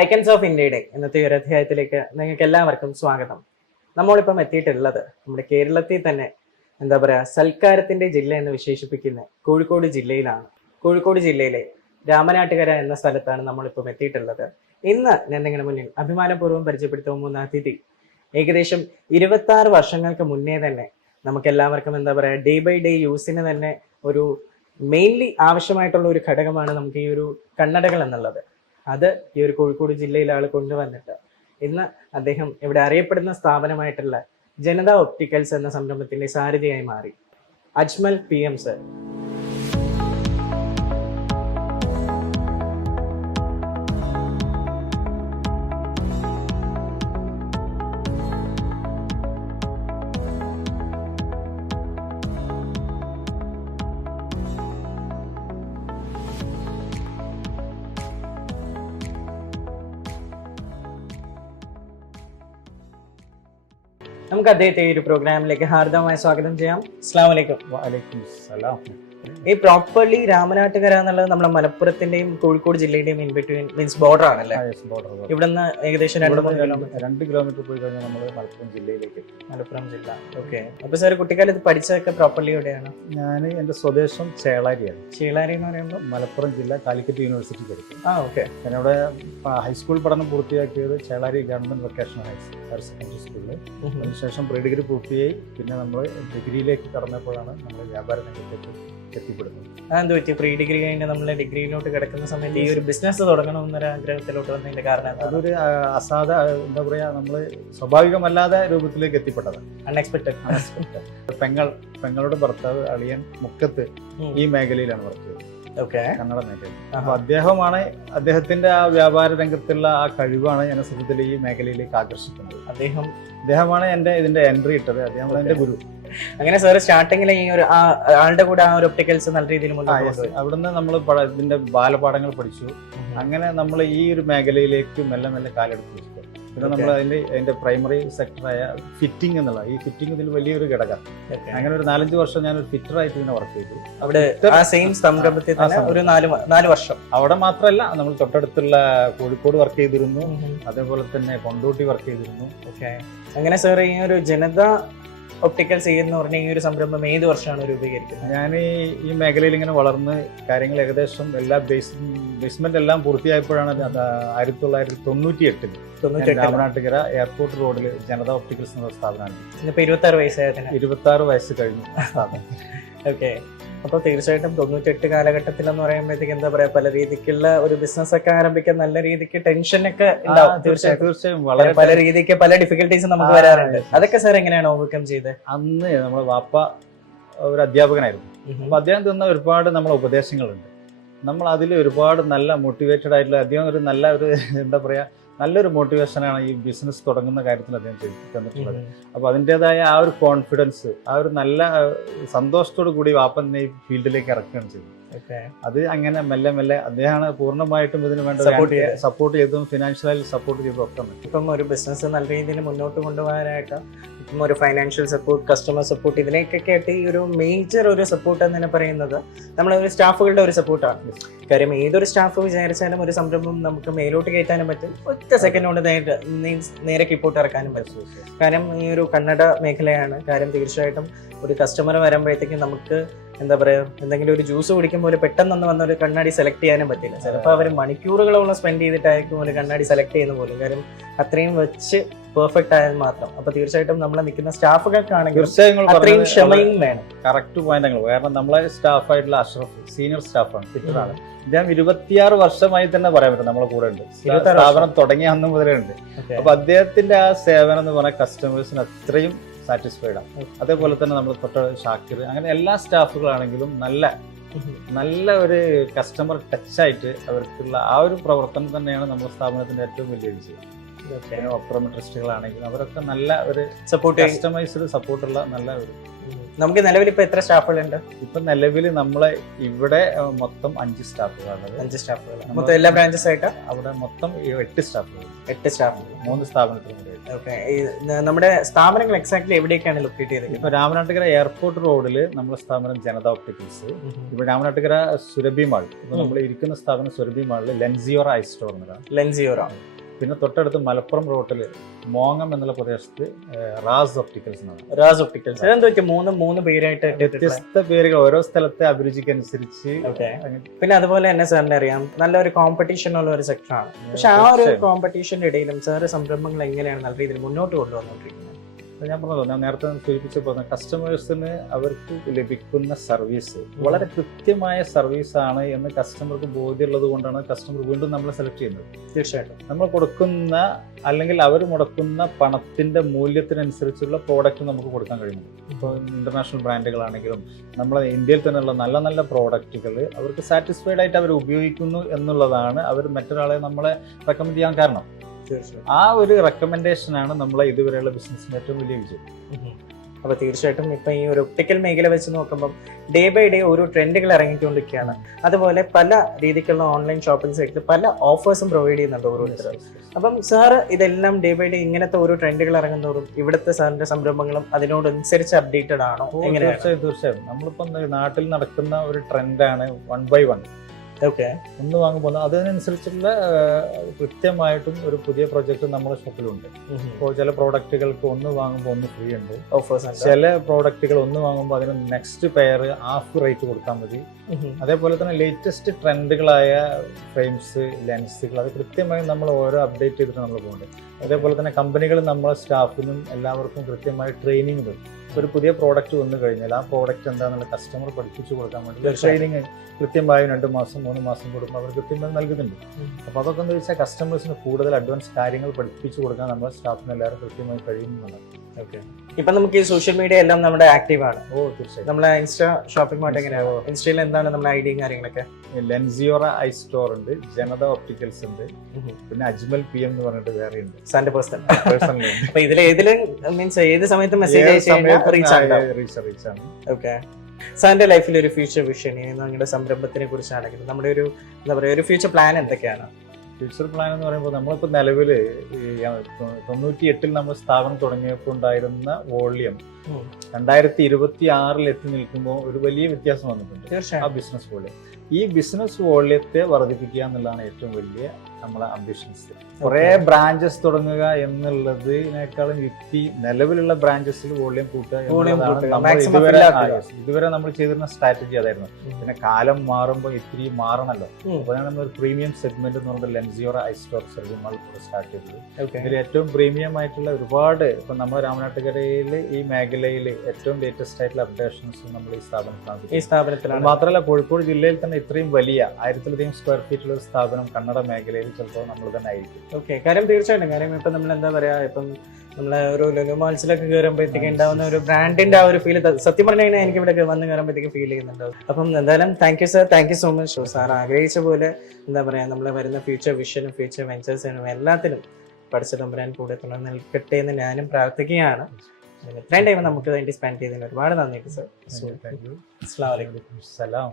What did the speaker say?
Icons of ഇന്ത്യയുടെ ഇന്നത്തെ ഒരു അധ്യായത്തിലേക്ക് നിങ്ങൾക്ക് എല്ലാവർക്കും സ്വാഗതം. നമ്മളിപ്പം എത്തിയിട്ടുള്ളത് നമ്മുടെ കേരളത്തിൽ തന്നെ എന്താ പറയുക സൽക്കാരത്തിന്റെ ജില്ല എന്ന് വിശേഷിപ്പിക്കുന്ന കോഴിക്കോട് ജില്ലയിലാണ്. കോഴിക്കോട് ജില്ലയിലെ രാമനാട്ടുകര എന്ന സ്ഥലത്താണ് നമ്മളിപ്പം എത്തിയിട്ടുള്ളത്. ഇന്ന് ഞാൻ നിങ്ങളുടെ മുന്നിൽ അഭിമാനപൂർവ്വം പരിചയപ്പെടുത്താൻ പോകുന്ന അതിഥി ഏകദേശം 26 വർഷങ്ങൾക്ക് മുന്നേ തന്നെ നമുക്ക് എല്ലാവർക്കും എന്താ പറയുക ഡേ ബൈ ഡേ യൂസിന് തന്നെ ഒരു മെയിൻലി ആവശ്യമായിട്ടുള്ള ഒരു ഘടകമാണ് നമുക്ക് ഈ ഒരു കണ്ണടകൾ എന്നുള്ളത്. അത് ഈ ഒരു കോഴിക്കോട് ജില്ലയിലെ ആൾ കൊണ്ടുവന്നിട്ട് ഇന്ന് അദ്ദേഹം ഇവിടെ അറിയപ്പെടുന്ന സ്ഥാപനമായിട്ടുള്ള ജനത ഒപ്റ്റിക്കൽസ് എന്ന സംരംഭത്തിന്റെ സാരഥിയായി മാറി. Ajmal PM sir. നമുക്ക് അദ്ദേഹത്തെ ഈ ഒരു പ്രോഗ്രാമിലേക്ക് ഹാർദവമായി സ്വാഗതം ചെയ്യാം. അസ്സലാമു അലൈക്കും. വഅലൈക്കും സലാം. ഈ പ്രോപ്പർലി രാമനാട്ടുകര എന്നുള്ളത് നമ്മുടെ മലപ്പുറത്തിന്റെയും കോഴിക്കോട് ജില്ലയുടെയും ഇൻ ബിറ്റ്വീൻ മീൻസ് ബോർഡർ ആണല്ലേ? ഇവിടുന്ന് ഏകദേശം 2 കിലോമീറ്റർ പോയി കഴിഞ്ഞാൽ നമ്മൾ മലപ്പുറം ജില്ലയിലേക്ക് എത്തും. മലപ്പുറം ജില്ല. ഓക്കെ. അപ്പൊ സാർ കുട്ടിക്കാലത്ത് പഠിച്ചതൊക്കെ പ്രോപ്പർലി എവിടെയാണ്? ഞാൻ എൻ്റെ സ്വദേശം ചേളാരിയാണ്. ചേളാരി എന്ന് പറയുമ്പോൾ മലപ്പുറം ജില്ല കാലിക്കറ്റ് യൂണിവേഴ്സിറ്റി പഠിക്കും. ഓക്കെ. ഞാനിവിടെ ഹൈസ്കൂൾ പഠനം പൂർത്തിയാക്കിയത് Chelari government vocational higher secondary സ്കൂളിൽ. അതിനുശേഷം പ്രീ ഡിഗ്രി പൂർത്തിയായി. പിന്നെ നമ്മൾ ഡിഗ്രിയിലേക്ക് കടന്നപ്പോഴാണ് നമ്മൾ വ്യാപാര രംഗത്തേക്ക് എത്തിപ്പെടുന്നത്. അതെന്ത് പറ്റി? പ്രീ ഡിഗ്രി കഴിഞ്ഞ് നമ്മൾ ഡിഗ്രിയിലോട്ട് കിടക്കുന്ന സമയത്ത് ഈ ഒരു ബിസിനസ് തുടങ്ങണമെന്നൊരു ആഗ്രഹത്തിലോട്ട് വന്നതിന്റെ കാരണം അതൊരു എന്താ പറയാ, നമ്മള് സ്വാഭാവികമല്ലാതെ രൂപത്തിലേക്ക് എത്തിപ്പെട്ടത്. അൺഎക്സ്പെക്ടഡ്. പെങ്ങളുടെ ഭർത്താവ് അളിയൻ മുക്കത്ത് ഈ മേഖലയിലാണ് വർക്ക് ചെയ്തത്. കന്നഡ മേഖല. അപ്പൊ അദ്ദേഹത്തിന്റെ ആ വ്യാപാര രംഗത്തുള്ള ആ കഴിവാണ് എന്നെ സത്യത്തിൽ ഈ മേഖലയിലേക്ക് ആകർഷിക്കുന്നത്. അദ്ദേഹമാണ് ഇതിന്റെ എൻട്രി ഇട്ടത്. അദ്ദേഹമാണ് എന്റെ ഗുരു. അങ്ങനെ സാർ സ്റ്റാർട്ടിങ്ങിൽ ഈ ഒരു ആളുടെ കൂടെ ആ ഒരു ഒപ്റ്റിക്കൽസ് നല്ല രീതിയിൽ അവിടുന്ന് നമ്മൾ ഇതിന്റെ ബാലപാഠങ്ങൾ പഠിച്ചു. അങ്ങനെ നമ്മൾ ഈ ഒരു മേഖലയിലേക്ക് മെല്ലെ മെല്ലെ കാലെടുത്ത് വെച്ചു. പിന്നെ നമ്മൾ അതിന്റെ പ്രൈമറി സെക്ടറായ ഫിറ്റിംഗ് എന്നുള്ള ഈ ഫിറ്റിംഗ് ഇതിൽ വലിയൊരു ഘടകം. അങ്ങനെ ഒരു 4-5 വർഷം ഞാൻ ഒരു ഫിറ്ററായിട്ട് ഇതിനെ വർക്ക് ചെയ്തു. അവിടെ ഒരു 4 വർഷം. അവിടെ മാത്രമല്ല, നമ്മൾ തൊട്ടടുത്തുള്ള കോഴിക്കോട് വർക്ക് ചെയ്തിരുന്നു, അതേപോലെ തന്നെ കൊണ്ടോട്ടി വർക്ക് ചെയ്തിരുന്നു. അങ്ങനെ സാർ ഈ ഒരു ജനത ഒപ്റ്റിക്കൽസ് എന്ന് പറഞ്ഞ ഈ ഒരു സംരംഭം ഏത് വർഷമാണ് രൂപീകരിക്കുന്നത്? ഞാൻ ഈ മേഖലയിൽ ഇങ്ങനെ വളർന്ന് കാര്യങ്ങൾ ഏകദേശം എല്ലാ ബേസ്മെന്റ് എല്ലാം പൂർത്തിയായപ്പോഴാണ് 1998 രാമനാട്ടുകര എയർപോർട്ട് റോഡിൽ ജനത ഒപ്റ്റിക്കൽസ് എന്ന സ്ഥാപനമാണ്. ഇന്നിപ്പോ 26 വയസ്സായിരുന്നു. 26 വയസ്സ് കഴിഞ്ഞു സ്ഥാപനം. ഓക്കെ. അപ്പോൾ തീർച്ചയായിട്ടും 98 കാലഘട്ടത്തിൽ എന്ന് പറയുമ്പോഴത്തേക്ക് എന്താ പറയാ, പല രീതിക്കുള്ള ഒരു ബിസിനസ് ഒക്കെ ആരംഭിക്കാൻ നല്ല രീതിക്ക് ടെൻഷൻ ഒക്കെ ഉണ്ടാവും. തീർച്ചയായും പല രീതിക്ക് പല ഡിഫിക്കൽട്ടീസ് നമുക്ക് വരാറുണ്ട്. അതൊക്കെ സാർ എങ്ങനെയാണ് ഓവർകം ചെയ്തത്? അന്ന് നമ്മുടെ വാപ്പ ഒരു അധ്യാപകനായിരുന്നു. അപ്പൊ അദ്ദേഹം തന്ന ഒരുപാട് നമ്മളെ ഉപദേശങ്ങളുണ്ട്. നമ്മൾ അതിൽ ഒരുപാട് നല്ല മോട്ടിവേറ്റഡ് ആയിട്ടുള്ള അദ്ദേഹം ഒരു നല്ല ഒരു എന്താ പറയാ നല്ലൊരു മോട്ടിവേഷനാണ് ഈ ബിസിനസ് തുടങ്ങുന്ന കാര്യത്തിൽ അദ്ദേഹം തന്നിട്ടുള്ളത്. അപ്പൊ അതിൻ്റെതായ ആ ഒരു കോൺഫിഡൻസ്, ആ ഒരു നല്ല സന്തോഷത്തോടു കൂടി വാപ്പൻ ഈ ഫീൽഡിലേക്ക് ഇറക്കുകയാണ് ചെയ്തത്. അത് അങ്ങനെ മെല്ലെ മെല്ലെ അദ്ദേഹമാണ് പൂർണ്ണമായിട്ടും ഇതിന് വേണ്ട സപ്പോർട്ട് ചെയ്തതും ഫിനാൻഷ്യലി സപ്പോർട്ട് ചെയ്തതും ഒക്കെ. ഇപ്പം ഒരു ബിസിനസ് നല്ല രീതിയിൽ മുന്നോട്ട് കൊണ്ടുപോകാനായിട്ട് ഇപ്പം ഒരു ഫൈനാൻഷ്യൽ സപ്പോർട്ട്, കസ്റ്റമർ സപ്പോർട്ട്, ഇതിലേക്കൊക്കെ ആയിട്ട് ഈ ഒരു മേജർ ഒരു സപ്പോർട്ട് എന്ന് തന്നെ പറയുന്നത് നമ്മളൊരു സ്റ്റാഫുകളുടെ ഒരു സപ്പോർട്ടാണ്. കാര്യം ഏതൊരു സ്റ്റാഫ് വിചാരിച്ചാലും ഒരു സംരംഭം നമുക്ക് മേലോട്ട് കയറ്റാനും പറ്റും, ഒറ്റ സെക്കൻഡ് കൊണ്ട് നേരെ കിപ്പോട്ട് ഇറക്കാനും പറ്റും. കാരണം ഈ ഒരു കന്നഡ മേഖലയാണ്. കാര്യം തീർച്ചയായിട്ടും ഒരു കസ്റ്റമർ വരുമ്പോഴത്തേക്കും നമുക്ക് എന്താ പറയാ എന്തെങ്കിലും ഒരു ജ്യൂസ് കുടിക്കുമ്പോൾ പെട്ടെന്ന് വന്ന ഒരു കണ്ണാടി സെലക്ട് ചെയ്യാനും പറ്റില്ല. ചിലപ്പോൾ അവർ മണിക്കൂറുകളോളം സ്പെൻഡ് ചെയ്തിട്ടായിരിക്കും ഒരു കണ്ണാടി സെലക്ട് ചെയ്യുന്ന പോലും. കാര്യം അത്രയും വെച്ച് പെർഫെക്റ്റ് ആയത് മാത്രം. അപ്പൊ തീർച്ചയായിട്ടും നമ്മളെ നിൽക്കുന്ന സ്റ്റാഫുകൾക്കാണെങ്കിൽ അത്രയും ക്ഷമയും വേണം. Correct point. കാരണം നമ്മളെ സ്റ്റാഫായിട്ടുള്ള അഷ്റഫ് സീനിയർ സ്റ്റാഫാണ്, ഫിറ്ററാണ്. അദ്ദേഹം 26 വർഷമായി തന്നെ പറയാൻ പറ്റും നമ്മളെ കൂടെ ഉണ്ട്. സ്ഥാപനം തുടങ്ങിയ അന്ന് മുതലേ ഉണ്ട്. അപ്പൊ അദ്ദേഹത്തിന്റെ ആ സേവനം എന്ന് പറഞ്ഞാൽ കസ്റ്റമേഴ്സിന് അത്രയും സാറ്റിസ്ഫൈഡ് ആണ്. അതേപോലെ തന്നെ നമ്മൾ തൊട്ട ഷാക്കിർ, അങ്ങനെ എല്ലാ സ്റ്റാഫുകളാണെങ്കിലും നല്ല ഒരു കസ്റ്റമർ ടച്ചായിട്ട് അവർക്കുള്ള ആ ഒരു പ്രവർത്തനം തന്നെയാണ് നമ്മുടെ സ്ഥാപനത്തിന്റെ ഏറ്റവും വലിയ വിജയം. ഒപ്റ്റോമെട്രിസ്റ്റുകളാണെങ്കിലും അവരൊക്കെ നല്ല ഒരു സപ്പോർട്ട്, കസ്റ്റമൈസ്ഡ് സപ്പോർട്ടുള്ള നല്ല ഒരു നമുക്ക് നിലവിൽ ഇപ്പൊ എത്ര സ്റ്റാഫുകളുണ്ട്? ഇപ്പൊ നിലവിൽ നമ്മളെ ഇവിടെ മൊത്തം 5 സ്റ്റാഫുകളാണ്. 5 സ്റ്റാഫുകൾ മൊത്തം എല്ലാ ബ്രാഞ്ചസ് ആയിട്ട്? അവിടെ മൊത്തം 8 സ്റ്റാഫുകൾ. 8 സ്റ്റാഫുകൾ 3 സ്ഥാപനത്തിലും. ഓക്കെ. നമ്മുടെ സ്ഥാപനങ്ങൾ എക്സാക്ട്ലി എവിടേക്കാണ് ലൊക്കേറ്റ് ചെയ്തിരിക്കുന്നത്? ഇപ്പൊ രാമനാട്ടുകര എയർപോർട്ട് റോഡിൽ നമ്മുടെ സ്ഥാപനം ജനത ഓപ്റ്റിക്കൽസ്. ഇപ്പൊ രാമനാട്ടുകര സുരഭി മാൾ, ഇപ്പൊ നമ്മൾ ഇരിക്കുന്ന സ്ഥാപനം സുരഭി മാളിൽ ലെൻസിയോറ ഐ സ്റ്റോർ എന്നതാണ്. ലെൻസിയോറ. പിന്നെ തൊട്ടടുത്ത് മലപ്പുറം റോട്ടിൽ മോങ്ങം എന്നുള്ള പ്രദേശത്ത് റാസ് ഒപ്റ്റിക്കൽസ് എന്നാണ്. റാസ് ഒപ്റ്റിക്കൽസ്. അതെന്താ വെച്ചാൽ മൂന്ന് പേരായിട്ട് വ്യത്യസ്ത പേരുകൾ ഓരോ സ്ഥലത്തെ അഭിരുചിക്ക് അനുസരിച്ച്. പിന്നെ അതുപോലെ തന്നെ സാറിന് അറിയാം നല്ലൊരു കോമ്പറ്റീഷൻ ഉള്ള ഒരു സെക്ടറാണ്. പക്ഷെ ആ ഒരു കോമ്പറ്റീഷന്റെ ഇടയിലും സാറ് സംരംഭങ്ങൾ എങ്ങനെയാണ് നല്ല രീതിയിൽ മുന്നോട്ട് കൊണ്ടുവന്നുകൊണ്ടിരിക്കുന്നത്? ഞാൻ പറഞ്ഞല്ലോ, ഞാൻ നേരത്തെ സൂചിപ്പിച്ച പോലെ കസ്റ്റമേഴ്സിന് അവർക്ക് ലഭിക്കുന്ന സർവീസ് വളരെ കൃത്യമായ സർവീസാണ് എന്ന് കസ്റ്റമർക്ക് ബോധ്യമുള്ളത് കൊണ്ടാണ് കസ്റ്റമർ വീണ്ടും നമ്മളെ സെലക്ട് ചെയ്യുന്നത്. തീർച്ചയായിട്ടും നമ്മൾ കൊടുക്കുന്ന അല്ലെങ്കിൽ അവർ മുടക്കുന്ന പണത്തിന്റെ മൂല്യത്തിനനുസരിച്ചുള്ള പ്രോഡക്റ്റ് നമുക്ക് കൊടുക്കാൻ കഴിയുന്നു. ഇപ്പോൾ ഇന്റർനാഷണൽ ബ്രാൻഡുകളാണെങ്കിലും നമ്മളെ ഇന്ത്യയിൽ തന്നെയുള്ള നല്ല നല്ല പ്രോഡക്റ്റുകൾ അവർക്ക് സാറ്റിസ്ഫൈഡ് ആയിട്ട് അവർ ഉപയോഗിക്കുന്നു എന്നുള്ളതാണ് അവർ മറ്റൊരാളെ നമ്മളെ റെക്കമെൻഡ് ചെയ്യാൻ കാരണം. ആ ഒരു റെക്കമെൻഡേഷനാണ് നമ്മളെ ഇതുവരെയുള്ള ബിസിനസ്സിന്റെ ഏറ്റവും വലിയ വിജയം. അപ്പൊ തീർച്ചയായിട്ടും ഇപ്പൊ ഈ ഒരു ഒപ്റ്റിക്കൽ മേഖല വെച്ച് നോക്കുമ്പോൾ ഡേ ബൈ ഡേ ഓരോ ട്രെൻഡുകൾ ഇറങ്ങിക്കൊണ്ടിരിക്കുകയാണ്. അതുപോലെ പല രീതിക്കുള്ള ഓൺലൈൻ ഷോപ്പിംഗ് സൈറ്റിൽ പല ഓഫേഴ്സും പ്രൊവൈഡ് ചെയ്യുന്നുണ്ട് ഓരോരുത്തരും. അപ്പം സാറ് ഇതെല്ലാം ഡേ ബൈ ഡേ ഇങ്ങനത്തെ ഓരോ ട്രെൻഡുകൾ ഇറങ്ങുന്നതോറും ഇവിടുത്തെ സാറിന്റെ സംരംഭങ്ങളും അതിനോടനുസരിച്ച് അപ്ഡേറ്റഡ് ആണോ? തീർച്ചയായും നമ്മളിപ്പം നാട്ടിൽ നടക്കുന്ന ഒരു ട്രെൻഡാണ് 1 by 1. ഓക്കെ. ഒന്ന് വാങ്ങുമ്പോൾ അതിനനുസരിച്ചുള്ള കൃത്യമായിട്ടും ഒരു പുതിയ പ്രൊജക്ട് നമ്മുടെ ഷോപ്പിലുണ്ട്. ഇപ്പോൾ ചില പ്രോഡക്റ്റുകൾക്ക് ഒന്ന് വാങ്ങുമ്പോൾ ഒന്ന് ഫ്രീ ഉണ്ട് ഓഫേഴ്സ്. ചില പ്രോഡക്റ്റുകൾ ഒന്ന് വാങ്ങുമ്പോൾ അതിന് നെക്സ്റ്റ് പെയർ ഹാഫ് റേറ്റ് കൊടുത്താൽ മതി. അതേപോലെ തന്നെ ലേറ്റസ്റ്റ് ട്രെൻഡുകളായ ഫ്രെയിംസ്, ലെൻസുകൾ അത് കൃത്യമായി നമ്മൾ ഓരോ അപ്ഡേറ്റ് ചെയ്തിട്ട് നമ്മൾ പോകുന്നുണ്ട്. അതേപോലെ തന്നെ കമ്പനികൾ നമ്മളെ സ്റ്റാഫിനും എല്ലാവർക്കും കൃത്യമായി ട്രെയിനിങ് തരും. ഒരു പുതിയ പ്രോഡക്റ്റ് വന്നു കഴിഞ്ഞാൽ ആ പ്രോഡക്റ്റ് എന്താണെന്നുള്ള കസ്റ്റമർ പഠിപ്പിച്ചു കൊടുക്കാൻ വേണ്ടി ട്രെയിനിങ് കൃത്യമായി 2 മാസം 3 മാസം കൂടുമ്പോൾ അവർ കൃത്യമായി നൽകുന്നുണ്ട്. അപ്പോൾ അതൊക്കെ എന്ന് വെച്ചാൽ കസ്റ്റമേഴ്സിന് കൂടുതൽ അഡ്വാൻസ് കാര്യങ്ങൾ പഠിപ്പിച്ചു കൊടുക്കാൻ നമ്മുടെ സ്റ്റാഫിന് എല്ലാവരും കൃത്യമായി കഴിയുന്നതാണ്. ഓക്കെ. ഇപ്പൊ നമുക്ക് ഈ സോഷ്യൽ മീഡിയ എല്ലാം നമ്മുടെ ആക്റ്റീവ് ആണ്. തീർച്ചയായും. നമ്മളെ ഇൻസ്റ്റാ ഷോപ്പിംഗ് മാർട്ട് എങ്ങനെയാണ്? ഇൻസ്റ്റയിൽ എന്താണ് നമ്മുടെ ഐഡിയയും കാര്യങ്ങളൊക്കെ? ലെൻസിയോറ ഐ സ്റ്റോർ ഉണ്ട്, ജനത ഓപ്റ്റിക്കൽസ് ഉണ്ട്, പിന്നെ അജ്മൽ PM എന്ന് പറഞ്ഞിട്ട് വേറെ ഉണ്ട്. സാന്റെ പേഴ്സണൽ. അപ്പൊ ഇതിലേതിലും മീൻസ് ഏത് സമയത്തും മെസ്സേജ് റീച്ച് ആണ്. ഓക്കെ. സാറിന്റെ ലൈഫിൽ ഒരു ഫ്യൂച്ചർ വിഷൻ, നിങ്ങളുടെ സംരംഭത്തിനെ കുറിച്ചാണെങ്കിൽ നമ്മുടെ ഒരു എന്താ പറയുക ഒരു ഫ്യൂച്ചർ പ്ലാൻ എന്തൊക്കെയാണ്? ഫ്യൂച്ചർ പ്ലാൻ എന്ന് പറയുമ്പോൾ നമ്മളിപ്പോൾ നിലവിൽ 98 നമ്മൾ സ്ഥാപനം തുടങ്ങിയപ്പോൾ ഉണ്ടായിരുന്ന വോള്യം 2026 എത്തി നിൽക്കുമ്പോൾ ഒരു വലിയ വ്യത്യാസം വന്നിട്ടുണ്ട്. ആ ബിസിനസ് വോള്യം, ഈ ബിസിനസ് വോള്യത്തെ വർദ്ധിപ്പിക്കുക എന്നുള്ളതാണ് ഏറ്റവും വലിയ നമ്മളെ അംബിഷൻസ്. കുറെ ബ്രാഞ്ചസ് തുടങ്ങുക എന്നുള്ളതിനേക്കാളും യുക്തി നിലവിലുള്ള ബ്രാഞ്ചസിൽ വോള്യം കൂട്ടുക എന്നുള്ളതാണ്. ഇതുവരെ നമ്മൾ ചെയ്തിരുന്ന സ്ട്രാറ്റജി അതായിരുന്നു. പിന്നെ കാലം മാറുമ്പോൾ ഇത്തിരി മാറണല്ലോ. അപ്പോൾ നമ്മൾ പ്രീമിയം സെഗ്മെന്റ് എന്ന് പറഞ്ഞ Lensiora eye store service mall start ചെയ്തത്. ഇതിൽ ഏറ്റവും പ്രീമിയം ആയിട്ടുള്ള ഒരുപാട് ഇപ്പൊ നമ്മുടെ രാമനാട്ടുകരയിൽ ഈ മേഖലയിൽ ഏറ്റവും ലേറ്റസ്റ്റ് ആയിട്ടുള്ള അപ്ഡേഷൻസ് നമ്മൾ ഈ സ്ഥാപനത്തിലാണ്. മാത്രമല്ല കോഴിക്കോട് ജില്ലയിൽ തന്നെ ഇത്രയും വലിയ 1000-ലധികം സ്ക്വയർ ഫീറ്റുള്ള ഒരു സ്ഥാപനം കന്നഡ മേഖലയിൽ ചിലപ്പോൾ നമ്മൾ തന്നെ ആയിരിക്കും. ഓക്കെ. കാര്യം തീർച്ചയായിട്ടും കാര്യം ഇപ്പം നമ്മൾ എന്താ പറയാ, ഇപ്പം നമ്മളെ ഒരു ലുലു മാൾസിലൊക്കെ കയറുമ്പോഴത്തേക്ക് ഉണ്ടാവുന്ന ഒരു ബ്രാൻഡിന്റെ ആ ഒരു ഫീൽ സത്യം പറഞ്ഞു കഴിഞ്ഞാൽ എനിക്ക് ഇവിടെ വന്ന് കയറുമ്പോഴത്തേക്ക് ഫീൽ ചെയ്യുന്നുണ്ടാവും. അപ്പം എന്തായാലും thank you sir, thank you so much. Sir ആഗ്രഹിച്ച പോലെ എന്താ പറയാ നമ്മളെ വരുന്ന ഫ്യൂച്ചർ വിഷനും ഫ്യൂച്ചർ വെഞ്ചേഴ്സിനും എല്ലാത്തിനും പഠിച്ച തമ്പുരാൻ കൂടെ തുടർന്ന് നിൽക്കട്ടെ എന്ന് ഞാനും പ്രാർത്ഥിക്കുകയാണ്. ഇത്രയും ടൈം നമുക്ക് വേണ്ടി സ്പെൻഡ് ചെയ്തതിന് ഒരുപാട് നന്ദിയുണ്ട് സർ. Thank you. അസ്സലാമു അലൈക്കും. സലാം.